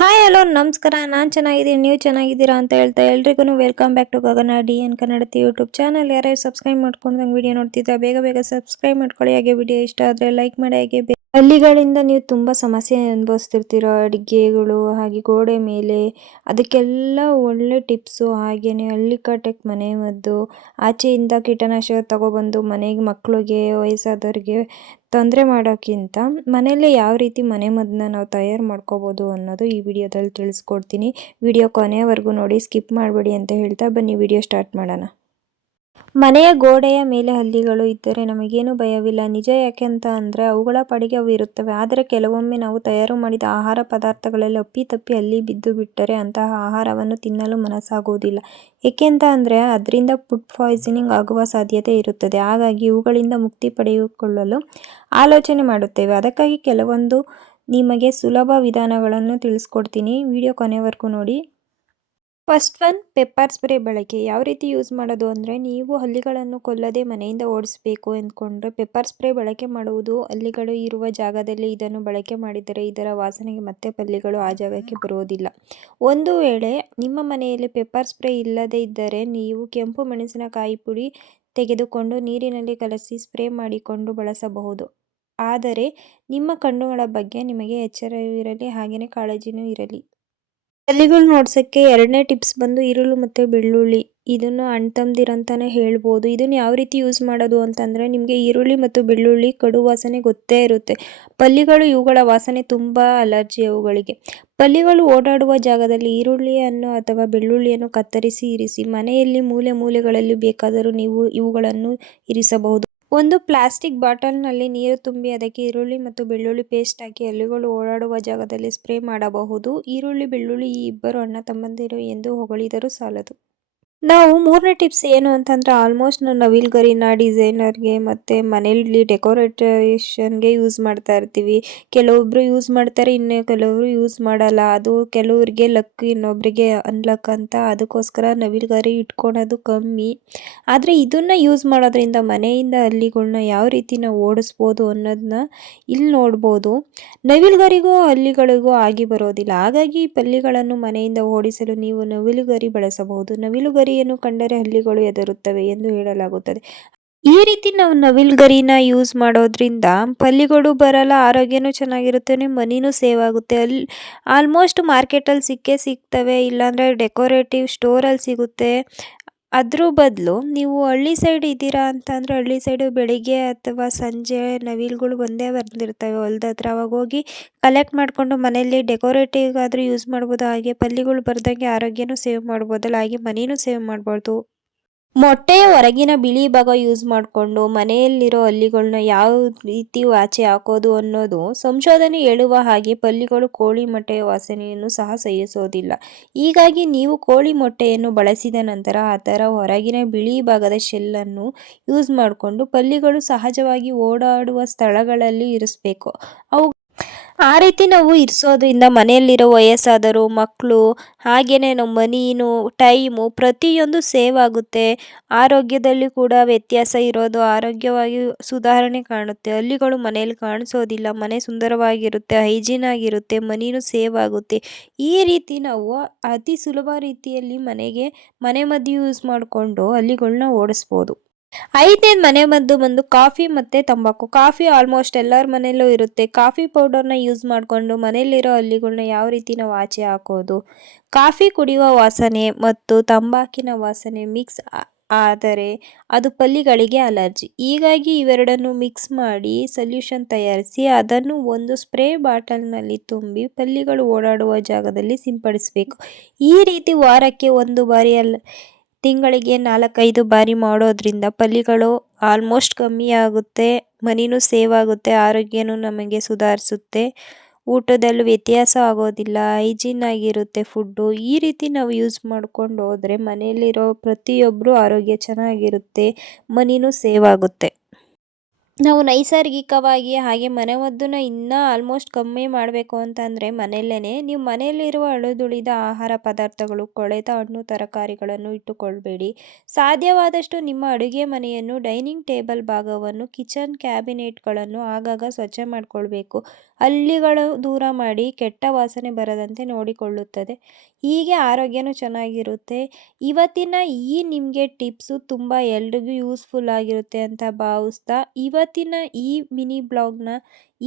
Hi hello ನಮಸ್ಕಾರ. ನಾನು ಚೆನ್ನಾಗಿದ್ದೀನಿ. ನೀವು ಚೆನ್ನಾಗಿದ್ದೀರಾ ಅಂತ ಹೇಳ್ತಾ ಎಲ್ರಿಗೂ welcome back to Gagana D N Kannadati YouTube channel ಯಾರ್ಯಾರು ಸಬ್ಸ್ಕ್ರೈಬ್ ಮಾಡ್ಕೊಂಡು ವಿಡಿಯೋ ನೋಡ್ತಿದ್ದೆ ಬೇಗ ಬೇಗ ಸಬ್ಸ್ಕ್ರೈಬ್ ಮಾಡ್ಕೊಳ್ಳಿ. ಹಾಗೆ ವಿಡಿಯೋ ಇಷ್ಟ ಆದರೆ ಲೈಕ್ ಮಾಡಿ, ಹಾಗೆ ಹಳ್ಳಿಗಳಿಂದ ನೀವು ತುಂಬ ಸಮಸ್ಯೆ ಅನುಭವಿಸ್ತಿರ್ತೀರೋ, ಅಡುಗೆಗಳು ಹಾಗೆ ಗೋಡೆ ಮೇಲೆ, ಅದಕ್ಕೆಲ್ಲ ಒಳ್ಳೆ ಟಿಪ್ಸು ಹಾಗೆಯೇ ಹಳ್ಳಿ ಕಾಟಕ್ಕೆ ಮನೆ ಮದ್ದು, ಆಚೆಯಿಂದ ಕೀಟನಾಶಕ ತಗೊಬಂದು ಮನೆಗೆ ಮಕ್ಕಳಿಗೆ ವಯಸ್ಸಾದವ್ರಿಗೆ ತೊಂದರೆ ಮಾಡೋಕ್ಕಿಂತ ಮನೆಯಲ್ಲೇ ಯಾವ ರೀತಿ ಮನೆ ಮದ್ದನ್ನ ನಾವು ತಯಾರು ಮಾಡ್ಕೋಬೋದು ಅನ್ನೋದು ಈ ವಿಡಿಯೋದಲ್ಲಿ ತಿಳಿಸ್ಕೊಡ್ತೀನಿ. ವಿಡಿಯೋ ಕೊನೆಯವರೆಗೂ ನೋಡಿ, ಸ್ಕಿಪ್ ಮಾಡಬೇಡಿ ಅಂತ ಹೇಳ್ತಾ ಬನ್ನಿ. ವಿಡಿಯೋ ಸ್ಟಾರ್ಟ್ ಮಾಡೋಣ. ಮನೆಯ ಗೋಡೆಯ ಮೇಲೆ ಹಲ್ಲಿಗಳು ಇದ್ದರೆ ನಮಗೇನು ಭಯವಿಲ್ಲ. ನಿಜ ಯಾಕೆಂತ ಅಂದರೆ ಅವುಗಳ ಪಾಡಿಗೆ ಅವು ಇರುತ್ತವೆ. ಆದರೆ ಕೆಲವೊಮ್ಮೆ ನಾವು ತಯಾರು ಮಾಡಿದ ಆಹಾರ ಪದಾರ್ಥಗಳಲ್ಲಿ ಅಪ್ಪಿತಪ್ಪಿ ಹಲ್ಲಿ ಬಿದ್ದು ಬಿಟ್ಟರೆ ಅಂತಹ ಆಹಾರವನ್ನು ತಿನ್ನಲು ಮನಸ್ಸಾಗುವುದಿಲ್ಲ. ಏಕೆಂತ ಅಂದರೆ ಅದರಿಂದ ಫುಡ್ ಪಾಯ್ಸನಿಂಗ್ ಆಗುವ ಸಾಧ್ಯತೆ ಇರುತ್ತದೆ. ಹಾಗಾಗಿ ಇವುಗಳಿಂದ ಮುಕ್ತಿ ಪಡೆದುಕೊಳ್ಳಲು ಆಲೋಚನೆ ಮಾಡುತ್ತೇವೆ. ಅದಕ್ಕಾಗಿ ಕೆಲವೊಂದು ನಿಮಗೆ ಸುಲಭ ವಿಧಾನಗಳನ್ನು ತಿಳಿಸ್ಕೊಡ್ತೀನಿ. ವಿಡಿಯೋ ಕೊನೆವರೆಗೂ ನೋಡಿ. ಫಸ್ಟ್ ಒನ್ ಪೆಪ್ಪರ್ ಸ್ಪ್ರೇ ಬಳಕೆ. ಯಾವ ರೀತಿ ಯೂಸ್ ಮಾಡೋದು ಅಂದರೆ ನೀವು ಹಲ್ಲಿಗಳನ್ನು ಕೊಲ್ಲದೆ ಮನೆಯಿಂದ ಓಡಿಸಬೇಕು ಎಂದ್ಕೊಂಡ್ರೆ ಪೆಪ್ಪರ್ ಸ್ಪ್ರೇ ಬಳಕೆ ಮಾಡುವುದು. ಹಲ್ಲಿಗಳು ಇರುವ ಜಾಗದಲ್ಲಿ ಇದನ್ನು ಬಳಕೆ ಮಾಡಿದರೆ ಇದರ ವಾಸನೆಗೆ ಮತ್ತೆ ಪಲ್ಲಿಗಳು ಆ ಜಾಗಕ್ಕೆ ಬರುವುದಿಲ್ಲ ಒಂದು ವೇಳೆ ನಿಮ್ಮ ಮನೆಯಲ್ಲಿ ಪೆಪ್ಪರ್ ಸ್ಪ್ರೇ ಇಲ್ಲದೇ ಇದ್ದರೆ ನೀವು ಕೆಂಪು ಮೆಣಸಿನಕಾಯಿ ಪುಡಿ ತೆಗೆದುಕೊಂಡು ನೀರಿನಲ್ಲಿ ಕಲಸಿ ಸ್ಪ್ರೇ ಮಾಡಿಕೊಂಡು ಬಳಸಬಹುದು. ಆದರೆ ನಿಮ್ಮ ಕಣ್ಣುಗಳ ಬಗ್ಗೆ ನಿಮಗೆ ಎಚ್ಚರವಿರಲಿ, ಹಾಗೆಯೇ ಕಾಳಜಿನೂ ಇರಲಿ. ಹಲ್ಲಿಗಳು ನೋಡ್ಸೋಕ್ಕೆ ಎರಡನೇ ಟಿಪ್ಸ್ ಬಂದು ಈರುಳ್ಳಿ ಮತ್ತು ಬೆಳ್ಳುಳ್ಳಿ. ಇದನ್ನು ಅಣ್ಣ ಅಂತಾನೆ ಹೇಳ್ಬೋದು. ಇದನ್ನು ಯಾವ ರೀತಿ ಯೂಸ್ ಮಾಡೋದು ಅಂತಂದರೆ ನಿಮಗೆ ಈರುಳ್ಳಿ ಮತ್ತು ಬೆಳ್ಳುಳ್ಳಿ ಕಡು ವಾಸನೆ ಗೊತ್ತೇ ಇರುತ್ತೆ. ಪಲ್ಲಿಗಳು ಇವುಗಳ ವಾಸನೆ ತುಂಬ ಅಲರ್ಜಿ ಅವುಗಳಿಗೆ. ಪಲ್ಲಿಗಳು ಓಡಾಡುವ ಜಾಗದಲ್ಲಿ ಈರುಳ್ಳಿಯನ್ನು ಅಥವಾ ಬೆಳ್ಳುಳ್ಳಿಯನ್ನು ಕತ್ತರಿಸಿ ಇರಿಸಿ ಮನೆಯಲ್ಲಿ ಮೂಲೆ ಮೂಲೆಗಳಲ್ಲಿ ಬೇಕಾದರೂ ನೀವು ಇವುಗಳನ್ನು ಇರಿಸಬಹುದು. ಒಂದು ಪ್ಲಾಸ್ಟಿಕ್ ಬಾಟಲ್ನಲ್ಲಿ ನೀರು ತುಂಬಿ ಅದಕ್ಕೆ ಈರುಳ್ಳಿ ಮತ್ತು ಬೆಳ್ಳುಳ್ಳಿ ಪೇಸ್ಟ್ ಹಾಕಿ ಎಲೆಗಳು ಓಡಾಡುವ ಜಾಗದಲ್ಲಿ ಸ್ಪ್ರೇ ಮಾಡಬಹುದು. ಈರುಳ್ಳಿ, ಬೆಳ್ಳುಳ್ಳಿ ಈ ಇಬ್ಬರು ಅಣ್ಣ ತಮ್ಮಂದಿರು ಎಂದು ಹೊಗಳಿದರೂ ಸಾಲದು. ನಾವು ಮೂರನೇ ಟಿಪ್ಸ್ ಏನು ಅಂತಂದರೆ ಆಲ್ಮೋಸ್ಟ್ ನಾವು ನವಿಲ್ಗರಿನ ಡಿಸೈನರ್ಗೆ ಮತ್ತು ಮನೇಲಿ ಡೆಕೋರೇಟೇಷನ್ಗೆ ಯೂಸ್ ಮಾಡ್ತಾ ಇರ್ತೀವಿ. ಕೆಲವೊಬ್ಬರು ಯೂಸ್ ಮಾಡ್ತಾರೆ, ಇನ್ನು ಕೆಲವರು ಯೂಸ್ ಮಾಡಲ್ಲ. ಅದು ಕೆಲವರಿಗೆ ಲಕ್ ಇನ್ನೊಬ್ಬರಿಗೆ ಅನ್ಲಕ್ ಅಂತ ಅದಕ್ಕೋಸ್ಕರ ನವಿಲ್ಗರಿ ಇಟ್ಕೊಳೋದು ಕಮ್ಮಿ. ಆದರೆ ಇದನ್ನು ಯೂಸ್ ಮಾಡೋದ್ರಿಂದ ಮನೆಯಿಂದ ಹಲ್ಲಿಗಳನ್ನ ಯಾವ ರೀತಿ ನಾವು ಓಡಿಸ್ಬೋದು ಅನ್ನೋದನ್ನ ಇಲ್ಲಿ ನೋಡ್ಬೋದು. ನವಿಲುಗರಿಗೂ ಹಲ್ಲಿಗಳಿಗೂ ಆಗಿ ಬರೋದಿಲ್ಲ. ಹಾಗಾಗಿ ಪಲ್ಲಿಗಳನ್ನು ಮನೆಯಿಂದ ಓಡಿಸಲು ನೀವು ನವಿಲುಗರಿ ಬಳಸಬಹುದು. ನವಿಲುಗರಿಯನ್ನು ಕಂಡರೆ ಹಲ್ಲಿಗಳು ಎದರುತ್ತವೆ ಎಂದು ಹೇಳಲಾಗುತ್ತದೆ. ಈ ರೀತಿ ನಾವು ನವಿಲುಗರಿನ ಯೂಸ್ ಮಾಡೋದ್ರಿಂದ ಪಲ್ಲಿಗಳು ಬರಲ್ಲ ಆರೋಗ್ಯನೂ ಚೆನ್ನಾಗಿರುತ್ತೆ ಮನಿನೂ ಸೇವ್ ಆಗುತ್ತೆ. ಅಲ್ಲಿ ಆಲ್ಮೋಸ್ಟ್ ಮಾರ್ಕೆಟಲ್ಲಿ ಸಿಕ್ಕೇ ಸಿಗ್ತವೆ, ಇಲ್ಲಾಂದರೆ ಡೆಕೋರೇಟಿವ್ ಸ್ಟೋರಲ್ಲಿ ಸಿಗುತ್ತೆ. ಅದ್ರ ಬದಲು ನೀವು ಹಳ್ಳಿ ಸೈಡ್ ಇದ್ದೀರಾ ಅಂತಂದರೆ ಹಳ್ಳಿ ಸೈಡು ಬೆಳಿಗ್ಗೆ ಅಥವಾ ಸಂಜೆ ನವಿಲುಗಳು ಬಂದೇ ಬಂದಿರ್ತವೆ ಹೊಲ್ದ ಹತ್ರ. ಅವಾಗ ಹೋಗಿ ಕಲೆಕ್ಟ್ ಮಾಡಿಕೊಂಡು ಮನೆಯಲ್ಲಿ ಡೆಕೋರೇಟಿವ್ಗಾದರೂ ಯೂಸ್ ಮಾಡ್ಬೋದು. ಹಾಗೆ ಪಲ್ಲಿಗಳು ಬರ್ದಂಗೆ ಆರೋಗ್ಯನೂ ಸೇವ್ ಮಾಡ್ಬೋದಲ್ಲ, ಹಾಗೆ ಮನಿನೂ ಸೇವ್ ಮಾಡ್ಬೋದು. ಮೊಟ್ಟೆಯ ಹೊರಗಿನ ಬಿಳಿ ಭಾಗ ಯೂಸ್ ಮಾಡಿಕೊಂಡು ಮನೆಯಲ್ಲಿರೋ ಹಲ್ಲಿಗಳನ್ನ ಯಾವ ರೀತಿ ಆಚೆ ಹಾಕೋದು ಅನ್ನೋದು ಸಂಶೋಧನೆ ಹೇಳುವ ಹಾಗೆ ಪಲ್ಲಿಗಳು ಕೋಳಿ ಮೊಟ್ಟೆಯ ವಾಸನೆಯನ್ನು ಸಹ ಸಹಿಸೋದಿಲ್ಲ. ಹೀಗಾಗಿ ನೀವು ಕೋಳಿ ಮೊಟ್ಟೆಯನ್ನು ಬಳಸಿದ ನಂತರ ಅದರ ಹೊರಗಿನ ಬಿಳಿ ಭಾಗದ ಶೆಲ್ಲನ್ನು ಯೂಸ್ ಮಾಡಿಕೊಂಡು ಪಲ್ಲಿಗಳು ಸಹಜವಾಗಿ ಓಡಾಡುವ ಸ್ಥಳಗಳಲ್ಲಿ ಇರಿಸಬೇಕು. ಅವು ಆ ರೀತಿ ನಾವು ಇರಿಸೋದ್ರಿಂದ ಮನೆಯಲ್ಲಿರೋ ವಯಸ್ಸಾದರು ಮಕ್ಕಳು ಹಾಗೆಯೇ ನಮ್ಮ ಮನೀನು, ಟೈಮು ಪ್ರತಿಯೊಂದು ಸೇವ್ ಆಗುತ್ತೆ. ಆರೋಗ್ಯದಲ್ಲಿ ಕೂಡ ವ್ಯತ್ಯಾಸ ಇರೋದು ಆರೋಗ್ಯವಾಗಿ ಸುಧಾರಣೆ ಕಾಣುತ್ತೆ. ಹಳ್ಳಿಗಳು ಮನೆಯಲ್ಲಿ ಕಾಣಿಸೋದಿಲ್ಲ, ಮನೆ ಸುಂದರವಾಗಿರುತ್ತೆ, ಹೈಜೀನ್ ಆಗಿರುತ್ತೆ, ಮನೀನು ಸೇವ್ ಆಗುತ್ತೆ. ಈ ರೀತಿ ನಾವು ಅತಿ ಸುಲಭ ರೀತಿಯಲ್ಲಿ ಮನೆಗೆ ಮನೆ ಮದ್ದು ಯೂಸ್ ಮಾಡಿಕೊಂಡು ಹಳ್ಳಿಗಳನ್ನ ಓಡಿಸ್ಬೋದು. ಐದನೇ ಮನೆ ಮದ್ದು ಬಂದು ಕಾಫಿ ಮತ್ತು ತಂಬಾಕು. ಕಾಫಿ ಆಲ್ಮೋಸ್ಟ್ ಎಲ್ಲರ ಮನೆಯಲ್ಲೂ ಇರುತ್ತೆ. ಕಾಫಿ ಪೌಡರ್ನ ಯೂಸ್ ಮಾಡಿಕೊಂಡು ಮನೆಯಲ್ಲಿರೋ ಹಲ್ಲಿಗಳನ್ನ ಯಾವ ರೀತಿ ನಾವು ಆಚೆ ಹಾಕೋದು? ಕಾಫಿ ಕುಡಿಯುವ ವಾಸನೆ ಮತ್ತು ತಂಬಾಕಿನ ವಾಸನೆ ಮಿಕ್ಸ್ ಆದರೆ ಅದು ಪಲ್ಲಿಗಳಿಗೆ ಅಲರ್ಜಿ ಹೀಗಾಗಿ ಇವೆರಡನ್ನು ಮಿಕ್ಸ್ ಮಾಡಿ ಸೊಲ್ಯೂಷನ್ ತಯಾರಿಸಿ ಅದನ್ನು ಒಂದು ಸ್ಪ್ರೇ ಬಾಟಲ್ನಲ್ಲಿ ತುಂಬಿ ಪಲ್ಲಿಗಳು ಓಡಾಡುವ ಜಾಗದಲ್ಲಿ ಸಿಂಪಡಿಸಬೇಕು. ಈ ರೀತಿ ವಾರಕ್ಕೆ ಒಂದು ಬಾರಿ ಅಲ್ಲ ತಿಂಗಳಿಗೆ ನಾಲ್ಕೈದು ಬಾರಿ ಮಾಡೋದ್ರಿಂದ ಪಲ್ಲಿಗಳು ಆಲ್ಮೋಸ್ಟ್ ಕಮ್ಮಿ ಆಗುತ್ತೆ, ಮನಿನೂ ಸೇವ್ ಆಗುತ್ತೆ, ಆರೋಗ್ಯನೂ ನಮಗೆ ಸುಧಾರಿಸುತ್ತೆ. ಊಟದಲ್ಲೂ ವ್ಯತ್ಯಾಸ ಆಗೋದಿಲ್ಲ ಹೈಜೀನ್ ಆಗಿರುತ್ತೆ ಫುಡ್ಡು ಈ ರೀತಿ ನಾವು ಯೂಸ್ ಮಾಡ್ಕೊಂಡು ಹೋದರೆ ಮನೆಯಲ್ಲಿರೋ ಪ್ರತಿಯೊಬ್ಬರೂ ಆರೋಗ್ಯ ಚೆನ್ನಾಗಿರುತ್ತೆ, ಮನಿನೂ ಸೇವ್ ಆಗುತ್ತೆ. ನಾವು ನೈಸರ್ಗಿಕವಾಗಿ ಹಾಗೆ ಮನೆಮದ್ದನ್ನು ಇನ್ನೂ ಆಲ್ಮೋಸ್ಟ್ ಕಮ್ಮಿ ಮಾಡಬೇಕು ಅಂತಂದರೆ ಮನೆಯಲ್ಲೇ ನೀವು ಮನೆಯಲ್ಲಿರುವ ಅಳಿದುಳಿದ ಆಹಾರ ಪದಾರ್ಥಗಳು, ಕೊಳೆತ ಹಣ್ಣು, ತರಕಾರಿಗಳನ್ನು ಇಟ್ಟುಕೊಳ್ಬೇಡಿ. ಸಾಧ್ಯವಾದಷ್ಟು ನಿಮ್ಮ ಅಡುಗೆ ಮನೆಯನ್ನು ಡೈನಿಂಗ್ ಟೇಬಲ್ ಭಾಗವನ್ನು, ಕಿಚನ್ ಕ್ಯಾಬಿನೆಟ್ಗಳನ್ನು ಆಗಾಗ ಸ್ವಚ್ಛ ಮಾಡಿಕೊಳ್ಬೇಕು. ಹಳ್ಳಿಗಳು ದೂರ ಮಾಡಿ ಕೆಟ್ಟ ವಾಸನೆ ಬರದಂತೆ ನೋಡಿಕೊಳ್ಳುತ್ತದೆ. ಹೀಗೆ ಆರೋಗ್ಯನೂ ಚೆನ್ನಾಗಿರುತ್ತೆ. ಇವತ್ತಿನ ಈ ನಿಮಗೆ ಟಿಪ್ಸು ತುಂಬ ಎಲ್ರಿಗೂ ಯೂಸ್ಫುಲ್ ಆಗಿರುತ್ತೆ ಅಂತ ಭಾವಿಸ್ತಾ ಇವತ್ತಿನ ಈ ಮಿನಿ ಬ್ಲಾಗ್ನ,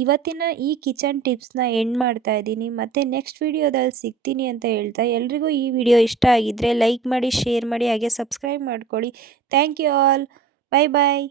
ಇವತ್ತಿನ ಈ ಕಿಚನ್ ಟಿಪ್ಸ್ನ ಎಂಡ್ ಮಾಡ್ತಾ ಇದ್ದೀನಿ. ಮತ್ತು ನೆಕ್ಸ್ಟ್ ವಿಡಿಯೋದಲ್ಲಿ ಸಿಗ್ತೀನಿ ಅಂತ ಹೇಳ್ತಾ ಎಲ್ರಿಗೂ ಈ ವಿಡಿಯೋ ಇಷ್ಟ ಆಗಿದ್ದರೆ ಲೈಕ್ ಮಾಡಿ, ಶೇರ್ ಮಾಡಿ, ಹಾಗೆ ಸಬ್ಸ್ಕ್ರೈಬ್ ಮಾಡ್ಕೊಳ್ಳಿ. Thank you all. Bye bye